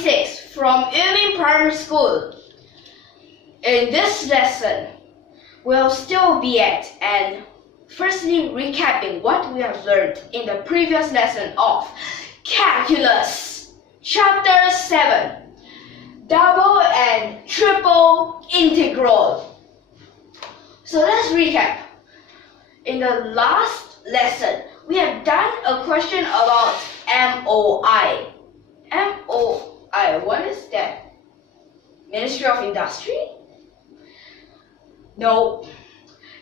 26 from YUMIN Primary School. In this lesson, we'll still be at and firstly recapping what we have learned in the previous lesson of Calculus, Chapter 7, Double and Triple Integral. So let's recap. In the last lesson, we have done a question about MOI. MOI, what is that? Ministry of Industry? No.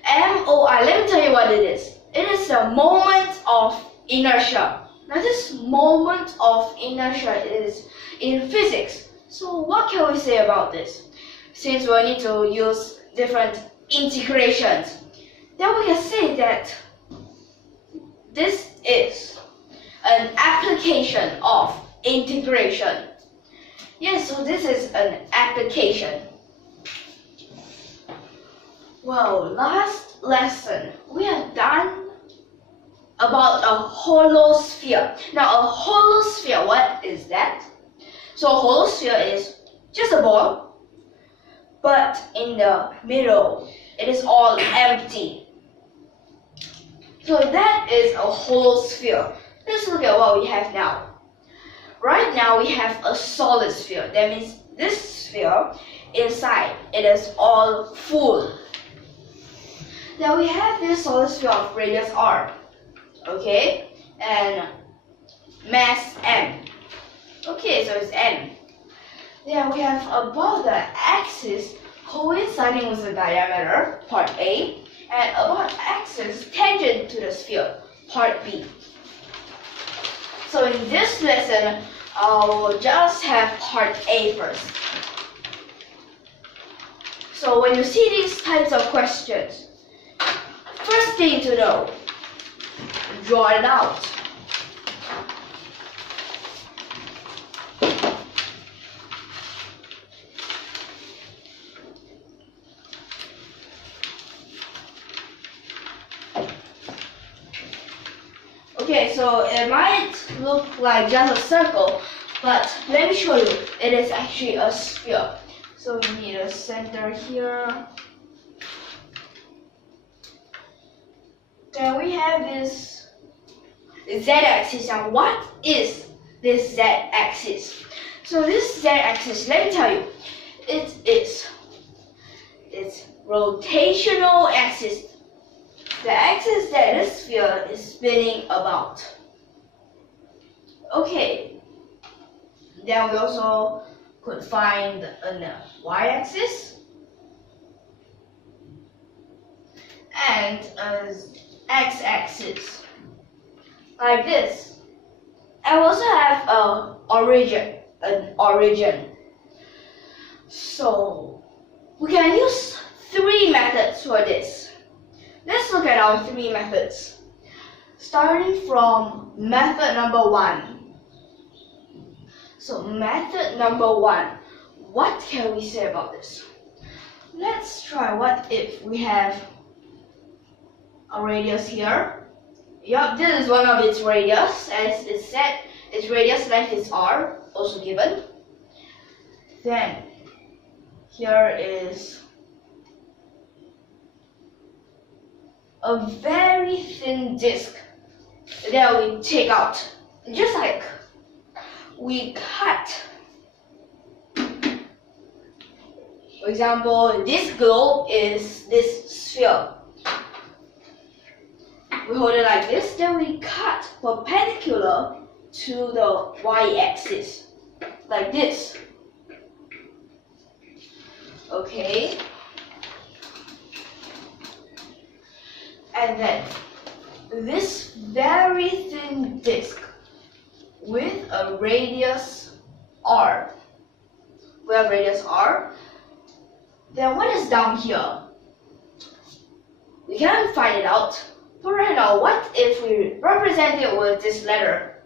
MOI, let me tell you what it is. It is a moment of inertia. Now this moment of inertia is in physics. So what can we say about this? Since we need to use different integrations, then we can say that this is an application of integration. Yes, so this is an application. Well, last lesson we have done about a holosphere. Now a holosphere, what is that? So a holosphere is just a ball, but in the middle it is all empty. So that is a holosphere. Let's look at what we have now. Right now we have a solid sphere. That means this sphere inside it is all full. Now we have this solid sphere of radius r, okay, and mass m. Okay, so it's n. Then we have above the axis coinciding with the diameter, part A, and above the axis tangent to the sphere, part B. So in this lesson, I'll just have part A first. So when you see these types of questions, first thing to know, draw it out. Okay, so it might look like just a circle, but let me show you. It is actually a sphere. So we need a center here. Then we have this z-axis. Now what is this z-axis? So this z-axis, let me tell you, it's rotational axis. The axis that this sphere is spinning about. Okay, then we also could find an y-axis and an x-axis like this. And we also have an origin. So we can use three methods for this. Let's look at our three methods. Starting from method number 1. So method number 1, what can we say about this? Let's try what if we have a radius here. Yup, this is one of its radius, as it said, its radius length is r, also given. Then here is a very thin disk that we take out, just like we cut. For example, this globe is this sphere. We hold it like this, then we cut perpendicular to the y-axis, like this. Okay. And then this very thin disk with a radius r. We have radius r. Then what is down here? We can't find it out. But right now, what if we represent it with this letter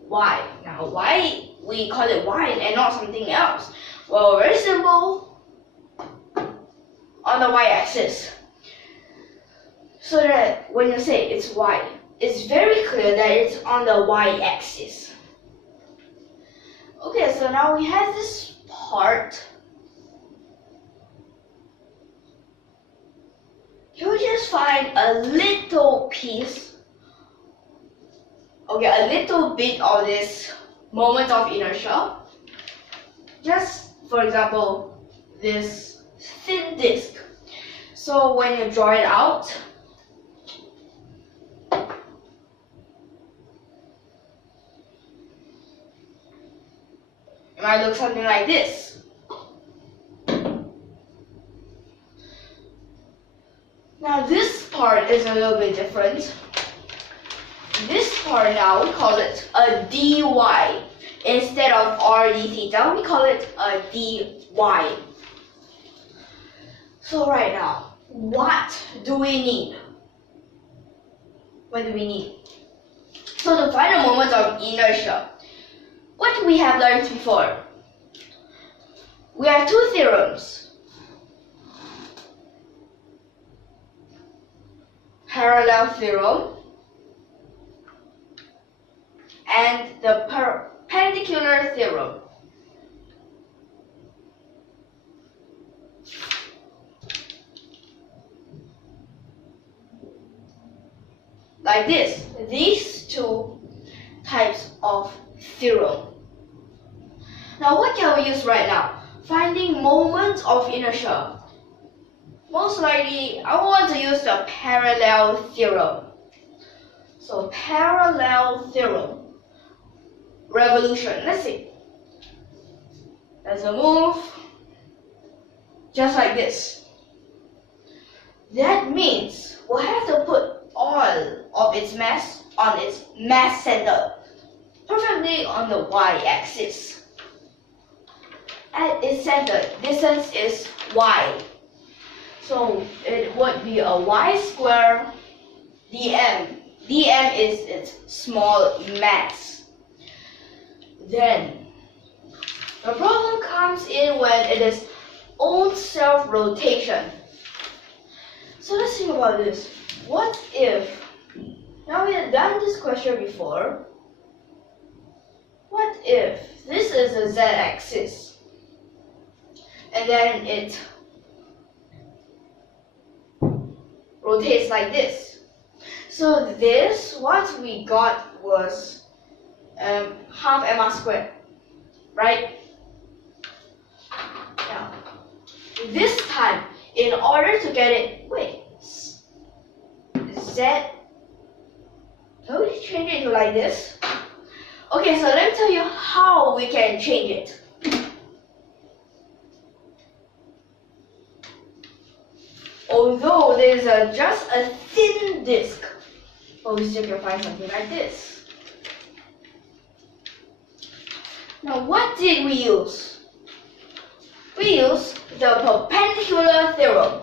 y? Now why we call it y and not something else? Well, very simple. On the y-axis. So that when you say it's y, it's very clear that it's on the y-axis. Okay, so now we have this part. Can we just find a little piece? Okay, a little bit of this moment of inertia. Just, for example, this thin disk. So when you draw it out, it might look something like this. Now this part is a little bit different. This part now, we call it a dy. Instead of r d theta, we call it a dy. So right now, what do we need? What do we need? So to find the moment of inertia, what we have learned before? We have two theorems. Parallel theorem and the perpendicular theorem. Like this, these two types of theorem. Now what can we use right now? Finding moments of inertia. Most likely, I want to use the parallel theorem. So parallel theorem. Revolution. Let's see. There's a move. Just like this. That means we'll have to put all of its mass on its mass center, perfectly on the y-axis. At its center, distance is y. So it would be a y square dm. dm is its small mass. Then the problem comes in when it is own self-rotation. So let's think about this. What if, now we have done this question before, what if this is a z-axis and then it rotates like this? So this, what we got was half mr squared, right? Now, this time, in order to get it, z, can we change it to like this? Okay, so let me tell you how we can change it. Although there is just a thin disk, but we still can find something like this. Now what did we use? We used the perpendicular theorem.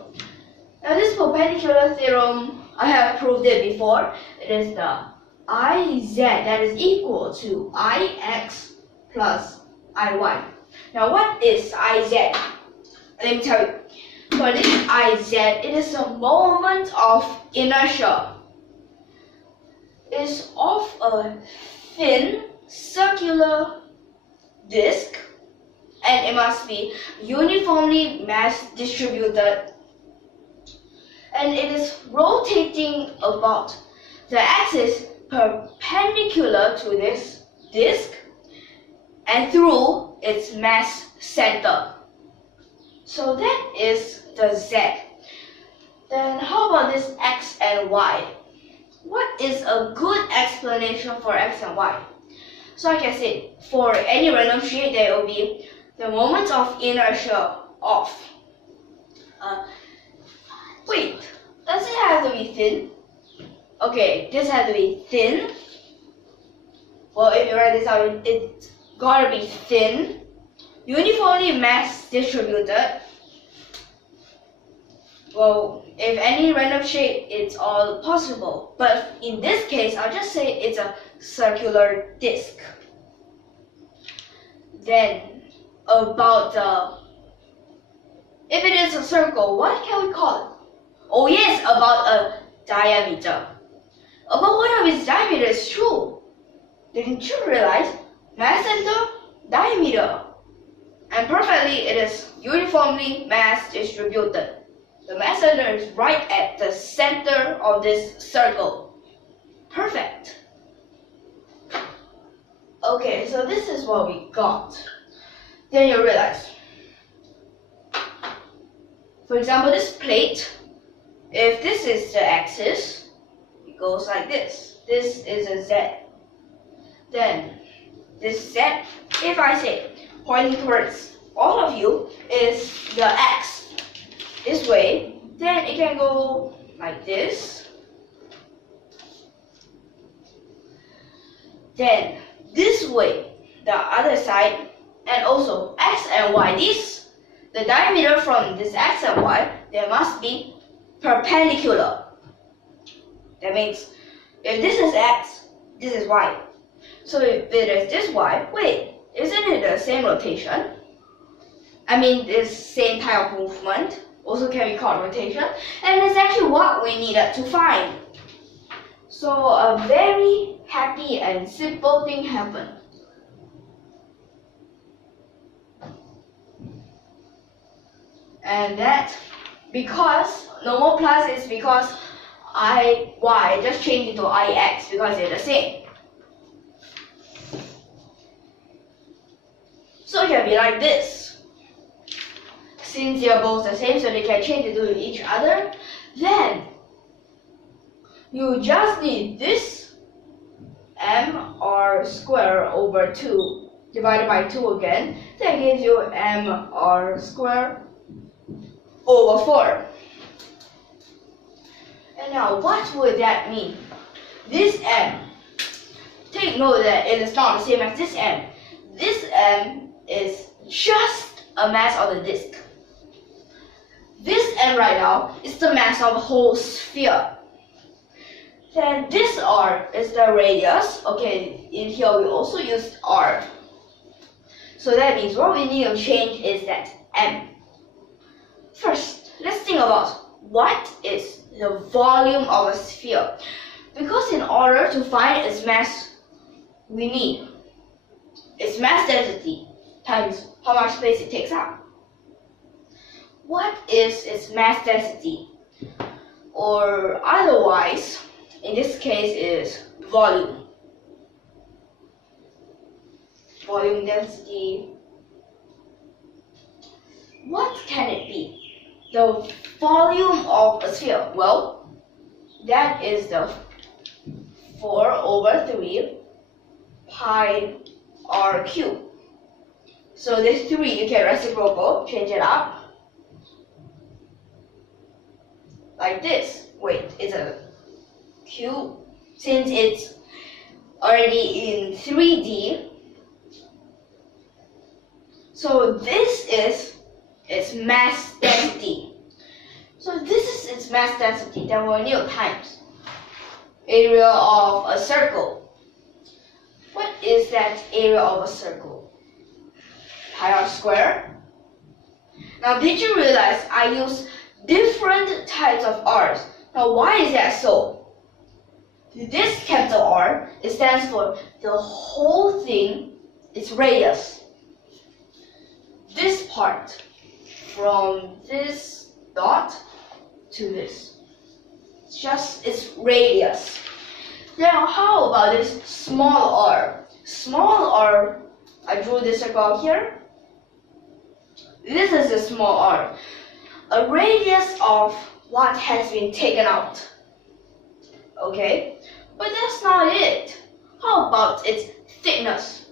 Now this perpendicular theorem, I have proved it before. It is the Iz that is equal to Ix plus Iy. Now what is Iz? Let me tell you. For this Iz, it is a moment of inertia. It is of a thin circular disk, and it must be uniformly mass distributed, and it is rotating about the axis perpendicular to this disk and through its mass center. So that is the Z. Then how about this X and Y? What is a good explanation for X and Y? So like I said, for any random shape, there will be the moment of inertia of. Wait, does it have to be thin? Okay, this has to be thin. Well, if you write this out, it's gotta be thin, uniformly mass distributed. Well, if any random shape, it's all possible. But in this case, I'll just say it's a circular disk. Then, about the, if it is a circle, what can we call it? Oh yes, about a diameter. About what of its diameter is true. Didn't you realize? Mass center, diameter, and perfectly it is uniformly mass distributed. The mass center is right at the center of this circle. Perfect. Okay, so this is what we got. Then you realize, for example, this plate, if this is the axis, it goes like this. This is a Z. Then this Z, if I say pointing towards all of you is the X this way, then it can go like this. Then this way, the other side, and also X and Y. The diameter from this X and Y, they must be perpendicular. That means if this is X, this is Y. So if it is this Y, wait, isn't it the same rotation? I mean, this same type of movement also can be called rotation, and it's actually what we needed to find. So a very happy and simple thing happened. And that because no more plus is because y just changed into ix because they're the same. So it can be like this. Since they are both the same, so they can change into each other, then you just need this mr squared over 2 divided by 2 again. That gives you mr squared over 4. And now what would that mean? This m, take note that it is not the same as this m. This m is just a mass of the disk. This m right now is the mass of the whole sphere. Then this r is the radius. Okay, in here we also used r. So that means what we need to change is that m. First, let's think about what is the volume of a sphere. Because in order to find its mass, we need its mass density times how much space it takes up. What is its mass density? Or otherwise, in this case is volume. Volume density. What can it be? The volume of a sphere. Well, that is the 4 over 3 pi r cubed. So this 3 you can reciprocal, change it up. Like this. Wait, it's a cube. Since it's already in 3D, so this is its mass density. So this is its mass density. Then we'll need times area of a circle. What is that area of a circle? Pi r squared. Now did you realize I use different types of r's? Now why is that so? This capital R, it stands for the whole thing, its radius. This part, from this dot to this, it's just its radius. Now how about this small r? Small r, I drew this circle here. This is a small r. A radius of what has been taken out. Okay, but that's not it. How about its thickness?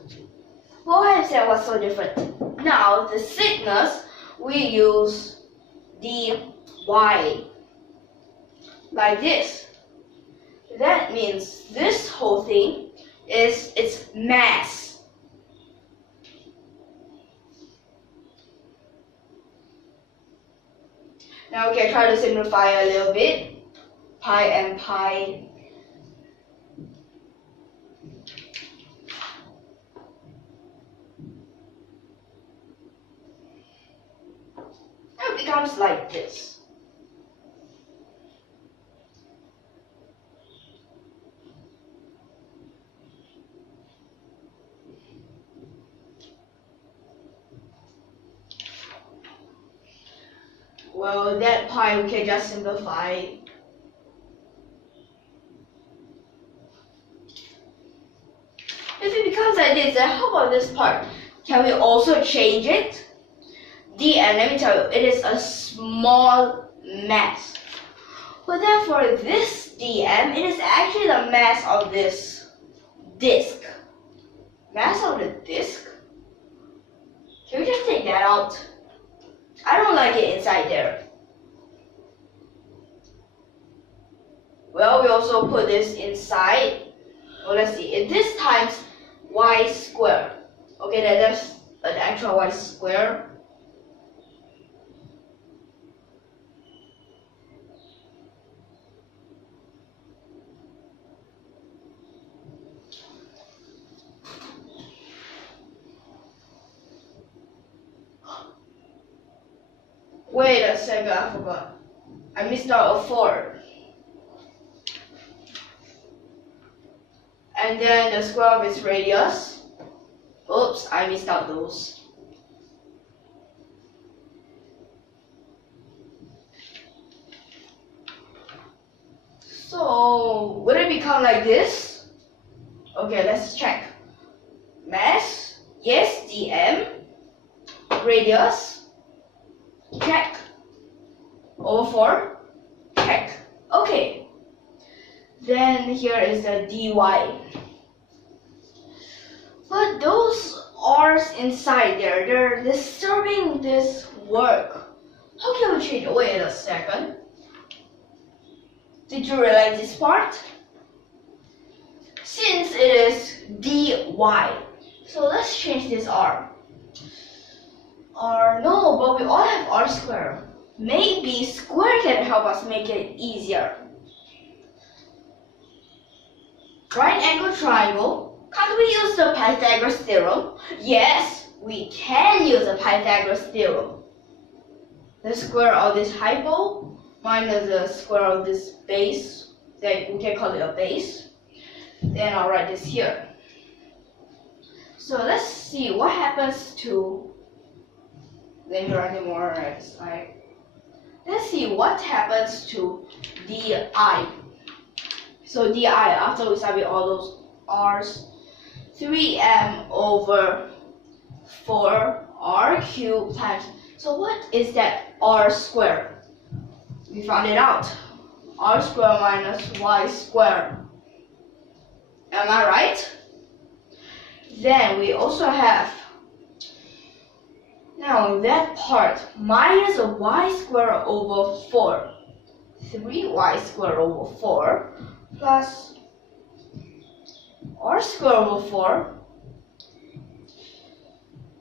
What I said was so different. Now the thickness, we use dy like this. That means this whole thing is its mass. Now we can try to simplify a little bit. Pi and pi. Now it becomes like this. Well, that part we can just simplify. If it becomes like this, then how about this part? Can we also change it? dn, let me tell you, it is a small mass. But then for this dm, it is actually the mass of this disk. Mass of the disk? Can we just take that out? I don't like it inside there. Well, we also put this inside. Well, let's see. If this times y squared. Okay, that's an actual y squared. Wait a second, I forgot. I missed out a 4. And then the square of its radius. Oops, I missed out those. So, would it become like this? Okay, let's check. Mass, yes, dm, radius, check. Over 4, check. Okay. Then here is the dy. But those r's inside there, they're disturbing this work. How can we change it? Wait a second. Did you realize this part? Since it is dy, so let's change this r. No, but we all have r squared. Maybe square can help us make it easier. Right angle triangle. Can't we use the Pythagoras Theorem? Yes, we can use the Pythagoras Theorem. The square of this hypo minus the square of this base, that we can call it a base. Then I'll write this here. So let's see what happens to, then you're writing more right side. Let's see what happens to di. So di, after we subtract all those r's, 3m over 4r cubed times. So what is that r squared? We found it out. R squared minus y squared. Am I right? Then we also have, now that part, minus a y squared over 4. 3y squared over 4 plus r squared over 4.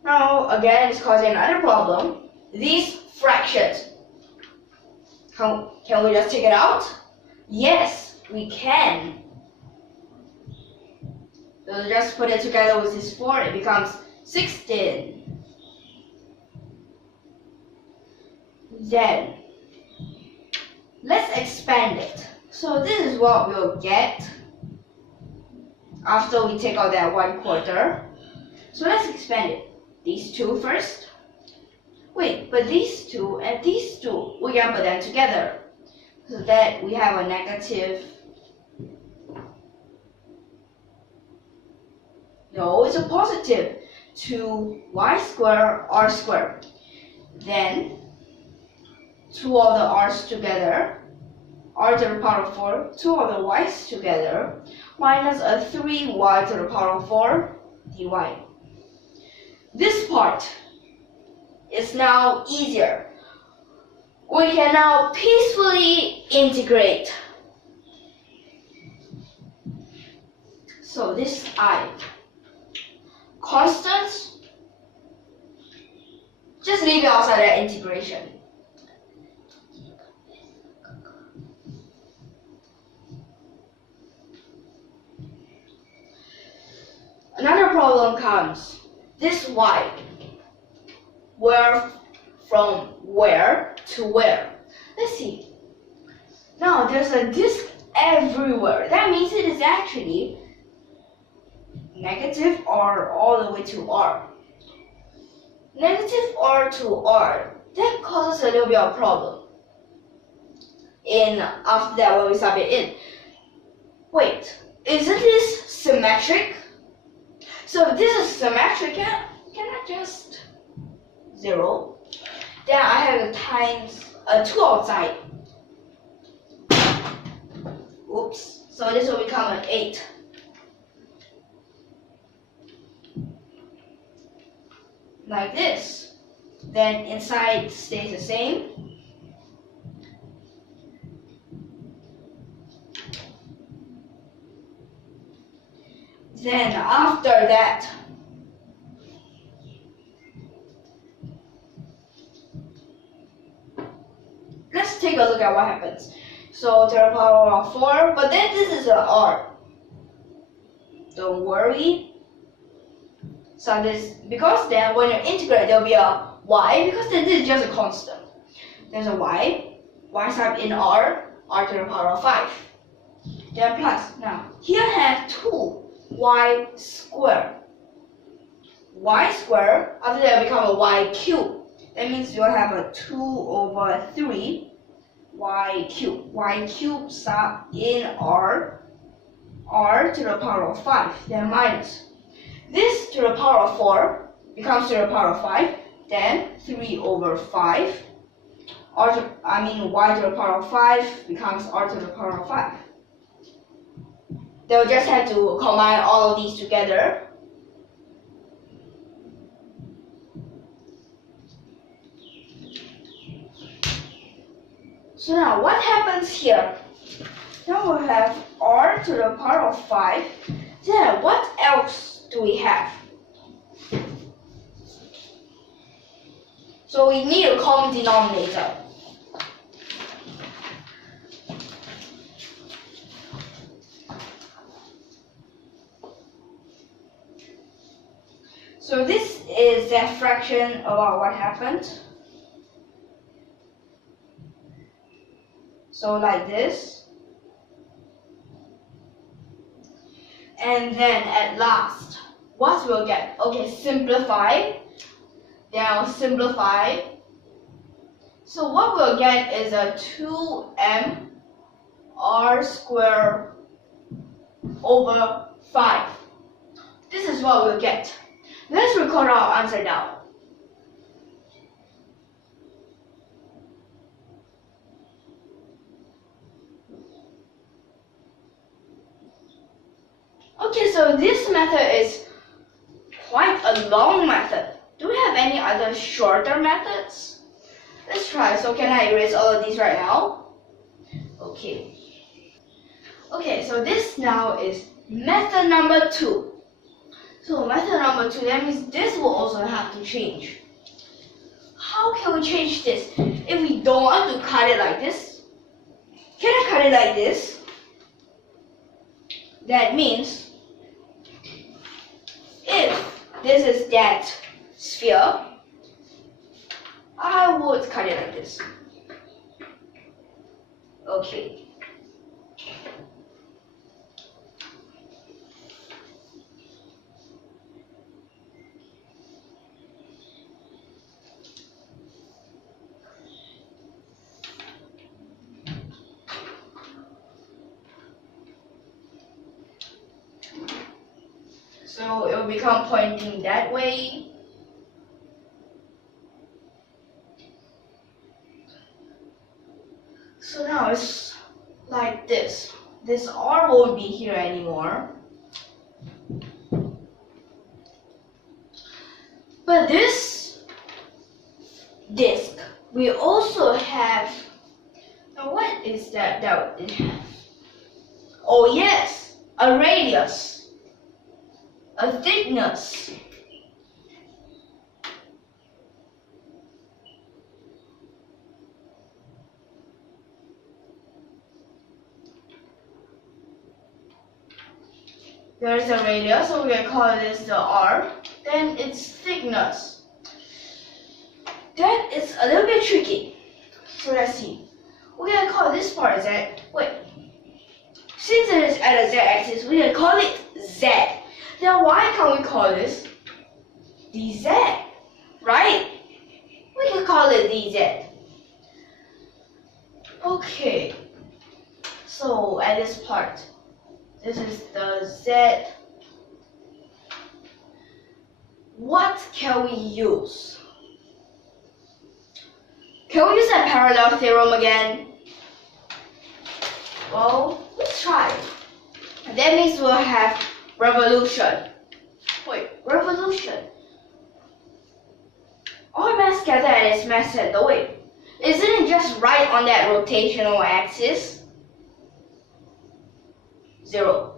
Now again, it's causing another problem. These fractions, can we just take it out? Yes, we can. So just put it together with this 4, it becomes 16. Then, let's expand it. So this is what we'll get after we take out that 1/4. So let's expand it. These two first. Wait, but these two and these two, we can put them together. So that we have a negative. No, it's a positive. 2y squared r squared. Then 2 of the r's together, r to the power of 4, 2 of the y's together, minus a 3y to the power of 4 dy. This part is now easier. We can now peacefully integrate. So this I, constants, just leave it outside that integration. Another problem comes. This y, where from where to where? Let's see. Now there's a disk everywhere. That means it is actually negative r all the way to r. Negative r to r. that causes a little bit of problem. And after that, when we sub it in, wait, isn't this symmetric? So if this is symmetric, can I just 0? Then I have to times 2 outside. Oops. So this will become an 8. Like this. Then inside stays the same. Then after that, let's take a look at what happens. So to the power of 4, but then this is an R. Don't worry. So this, because then when you integrate, there will be a y, because then this is just a constant. There's a y sub in R to the power of 5. Then plus, now here I have 2y squared. Y squared, after that become a y cubed. That means you'll have a 2 over 3 y cubed. Y cubed sub in R to the power of 5, then minus. This to the power of 4 becomes to the power of 5, then 3 over 5. Y to the power of 5 becomes R to the power of 5. They'll just have to combine all of these together. So now what happens here? Now we'll have R to the power of 5. Then what else do we have? So we need a common denominator. So this is that fraction about what happened. So like this. And then at last, what we'll get? Okay, simplify. Then I'll simplify. So what we'll get is a 2m r squared over 5. This is what we'll get. Let's record our answer now. Okay, so this method is quite a long method. Do we have any other shorter methods? Let's try. So can I erase all of these right now? Okay. Okay, so this now is method number 2. So method number 2, that means this will also have to change. How can we change this? If we don't want to cut it like this, can I cut it like this? That means if this is that sphere, I would cut it like this. Okay. So it will become pointing that way. So now it's like this. This R won't be here anymore. But this disk, we also have, now what is that it has? Oh yes, a radius. A thickness. There is a radius, so we can call this the R. Then its thickness. That is a little bit tricky. So let's see. We're gonna call this part Z. Wait. Since it is at a Z-axis, we can call it Z. Then why can't we call this dz, right? We can call call it dz. Okay, so at this part, this is the z. What can we use? Can we use a parallel theorem again? Well, let's try. That means we'll have revolution. Wait, revolution. Our mass scatter and its mass center. Wait, isn't it just right on that rotational axis? 0.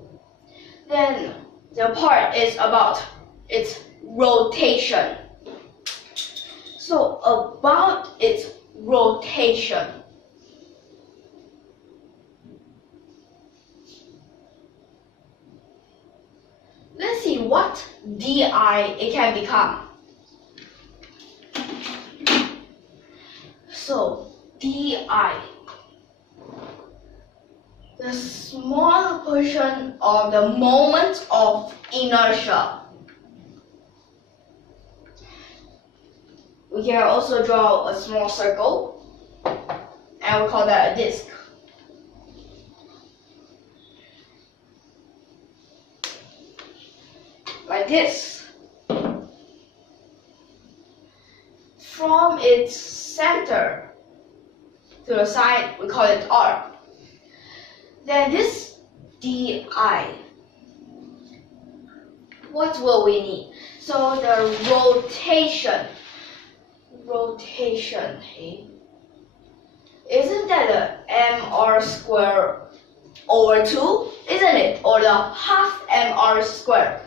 Then the part is about its rotation. So about its rotation. Let's see what di it can become. So di, the small portion of the moment of inertia. We can also draw a small circle, and we call that a disk. Like this. From its center to the side, we call it R. Then this di, what will we need? So the rotation, hey? Isn't that the mr squared over 2? Isn't it? Or the half mr squared?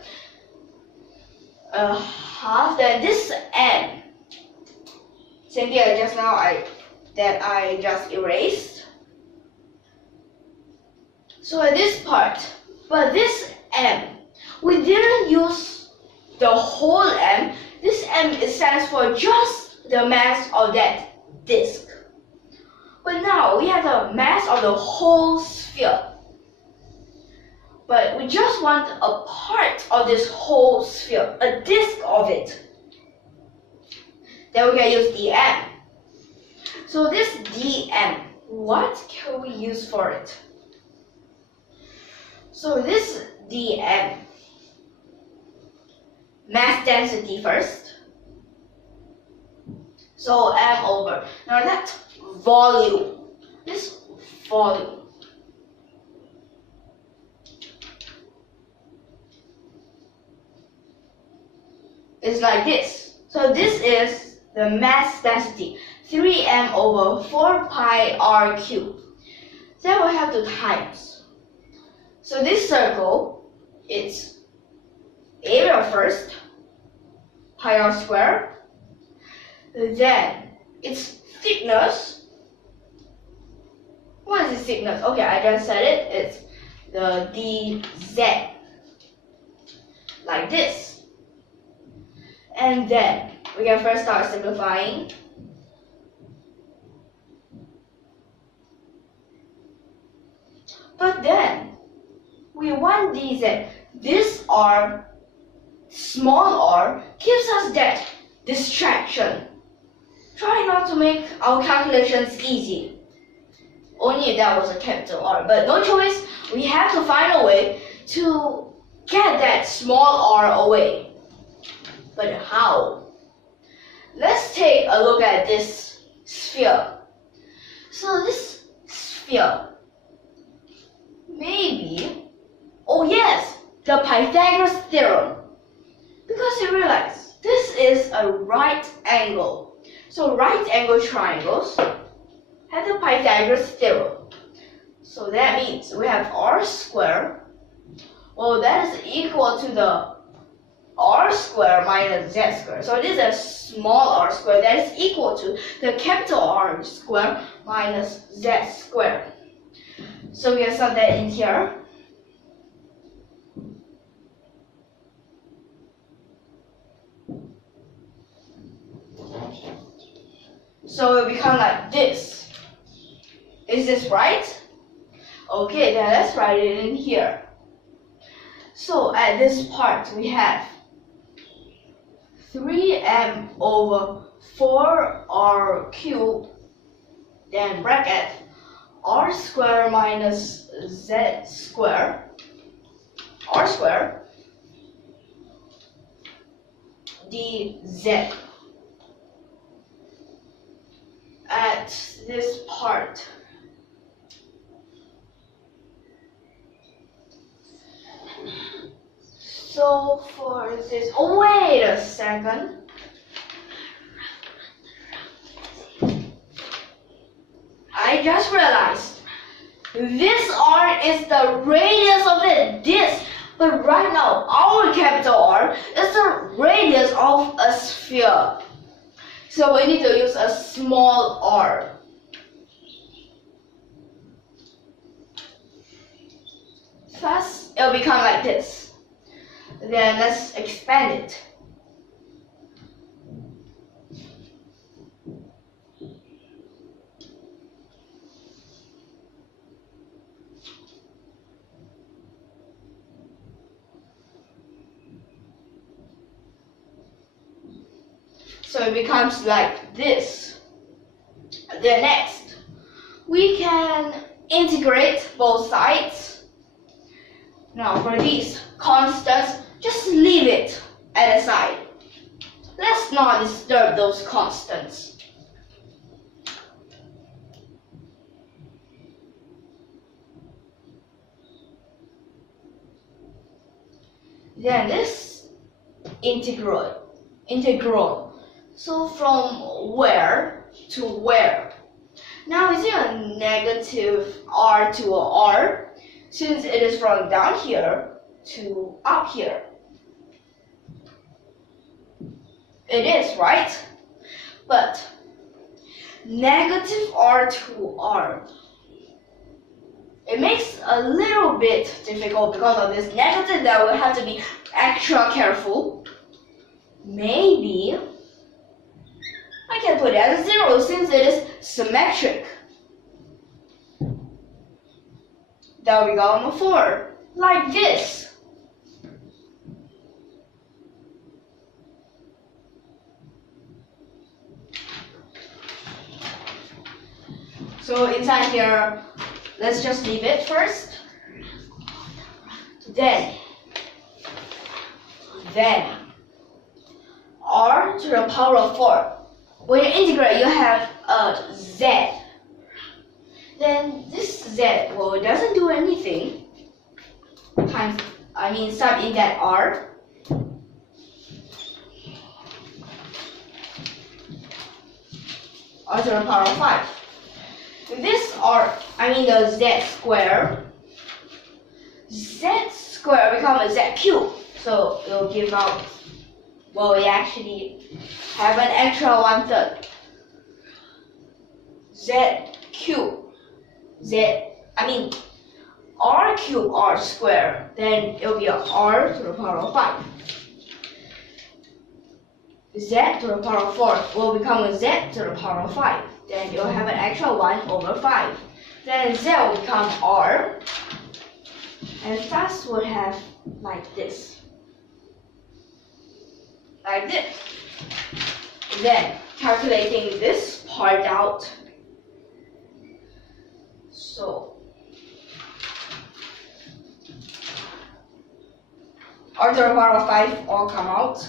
Half, then this m. Same thing as just now that I just erased. So at this part, but this m, we didn't use the whole m. This m stands for just the mass of that disk. But now we have the mass of the whole sphere. But we just want a part of this whole sphere, a disk of it. Then we can use dm. So this dm, what can we use for it? So this dm, mass density first. So m over, now that's volume, this volume. It's like this. So this is the mass density, 3m over 4 pi r cubed. Then we have to times. So this circle, it's area first, pi r squared. Then its thickness. What is its thickness? Okay, I just said it. It's the dz. Like this. And then we can first start simplifying. But then we want dz. This r, small r, gives us that distraction. Try not to make our calculations easy. Only if that was a capital R. But no choice, we have to find a way to get that small r away. But how? Let's take a look at this sphere. So this sphere, maybe, oh yes, the Pythagoras Theorem. Because you realize this is a right angle. So right angle triangles have the Pythagoras Theorem. So that means we have r squared. Well, that is equal to the r squared minus z squared. So this is a small r squared that is equal to the capital R squared minus z squared. So we can sum that in here. So it will become like this. Is this right? Okay, then let's write it in here. So at this part we have 3m over 4r cubed, then bracket r square minus z square, r square, dz at this part. So for this, oh wait a second. I just realized this r is the radius of it, this. But right now, our capital R is the radius of a sphere. So we need to use a small r. Thus, it will become like this. Then let's expand it. So it becomes like this. Then next, we can integrate both sides. Now for these constants, just leave it at the side. Let's not disturb those constants. Then this integral. So from where to where? Now is it a negative r to a r? Since it is from down here to up here. It is, right? But negative r to r, it makes a little bit difficult because of this negative that we have to be extra careful. Maybe I can put it as 0 since it is symmetric. That will become 4, like this. So inside here, let's just leave it first. Then r to the power of 4. When you integrate, you have a z. Then this z, well, it doesn't do anything. Sub in that r. R to the power of 5. This r, the z square. Z square becomes a z cube. So it will give out, well, we actually have an extra 1/3. Z cube. R cube r square. Then it will be r to the power of 5. Z to the power of 4 will become a z to the power of 5. Then you'll have an extra 1/5. Then z will become r. And thus we'll have like this. Like this. Then calculating this part out. So r to the power of 5 all come out.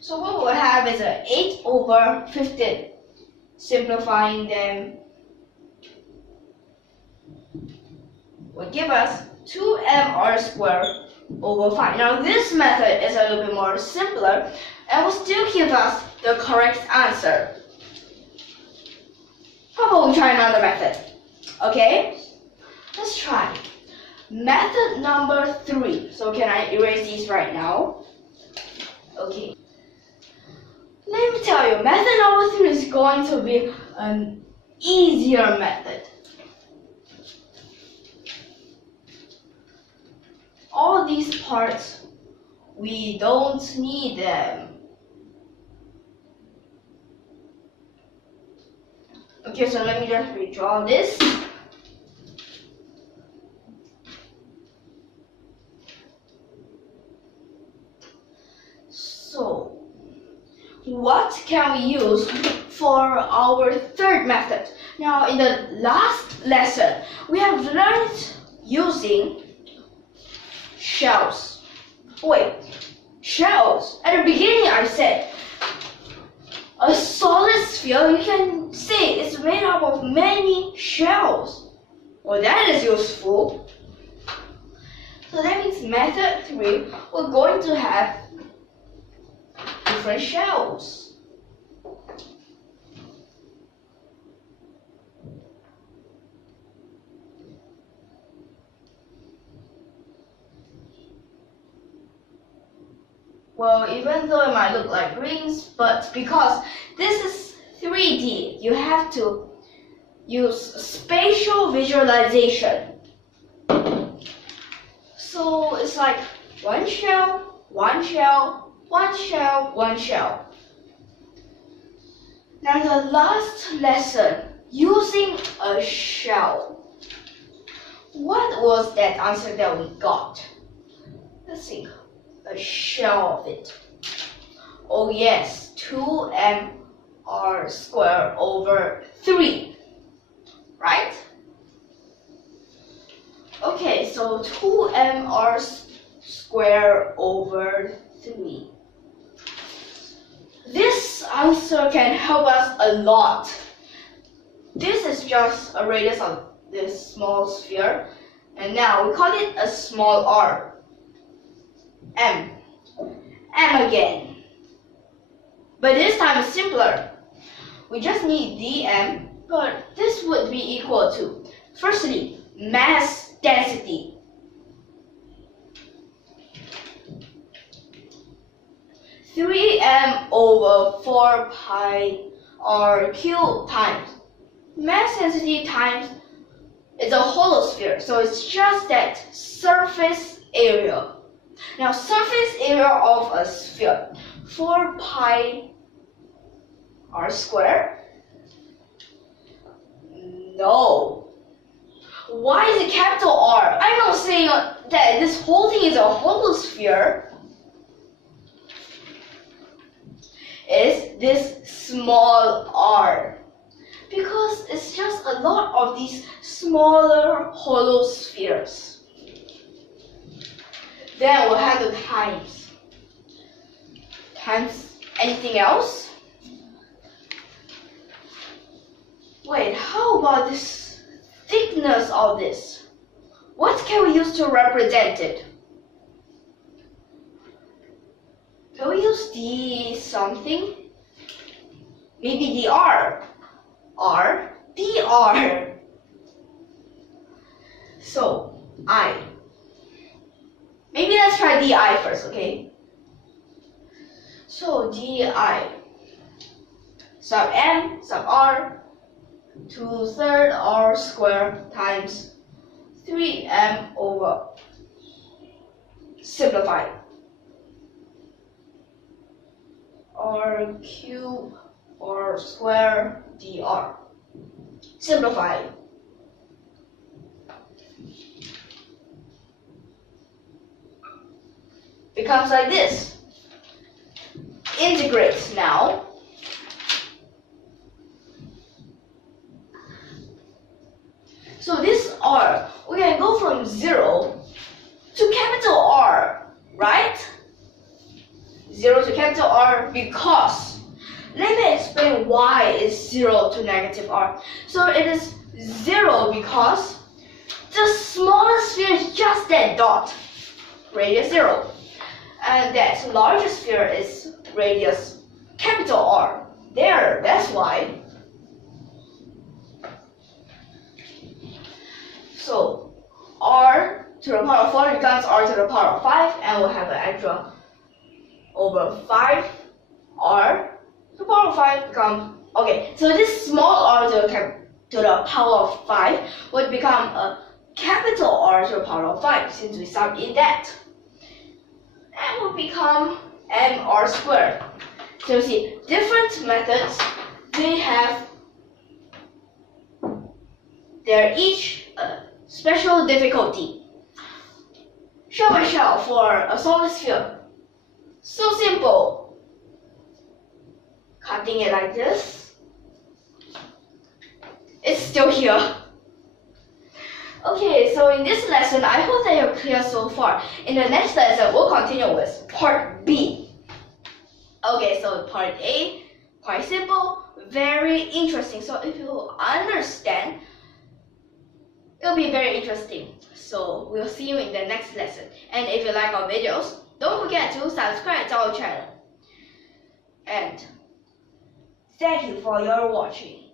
So what we'll have is a 8/15. Simplifying them will give us 2mr squared over 5. Now this method is a little bit more simpler and will still give us the correct answer. How about we try another method? Okay, let's try method number 3. So can I erase these right now? Okay. Let me tell you, method number 3 is going to be an easier method. All these parts, we don't need them. just redraw this. So, what can we use for our third method? Now, in the last lesson, we have learned using shells. Wait, shells. At the beginning, I said a solid sphere, you can say it's made up of many shells. Well, that is useful. So that means method 3, we're going to have different shells. Well, even though it might look like rings, but because this is 3D, you have to use spatial visualization. So it's like one shell, one shell, one shell, one shell. Now the last lesson, using a shell. What was that answer that we got? Let's think. A shell of it. Oh yes, 2mr squared over 3, right? Okay, so 2mr squared over 3. This answer can help us a lot. This is just a radius of this small sphere, and now we call it a small r. M again. But this time it's simpler. We just need dm, but this would be equal to, firstly, mass density. (3m over 4 pi r cubed) times mass density times it's a hollow sphere, so it's just that surface area. Now, surface area of a sphere, 4 pi r squared? No. Why is it capital R? I'm not saying that this whole thing is a hollow sphere. Is this small r? Because it's just a lot of these smaller hollow spheres. Then we'll have the times. Times anything else? Wait, how about this thickness of this? What can we use to represent it? Can we use d something? Maybe dr. dr. So, I. Maybe let's try di first, okay? So di sub m sub r 2/3 r squared times 3m over, simplified, r cubed r squared dr, simplified. Becomes like this. Integrate now. So this r, we can go from 0 to capital R, right? 0 to capital R because, let me explain why it's 0 to negative r. So it is 0 because the smallest sphere is just that dot, radius 0. And that larger sphere is radius capital R. There, that's why. So r to the power of 4 becomes r to the power of 5, and we'll have an extra over 5 r to the power of 5 becomes, okay, so this small r to the power of 5 would become a capital R to the power of 5 since we sub in that. And will become mr squared. So you see, different methods, they have They're each a special difficulty. Shell by shell for a solid sphere. So simple. Cutting it like this. It's still here. Okay, so in this lesson, I hope that you're clear so far. In the next lesson, we'll continue with part B. Okay, so part A, quite simple, very interesting. So if you understand, it'll be very interesting. So we'll see you in the next lesson. And if you like our videos, don't forget to subscribe to our channel. And thank you for your watching.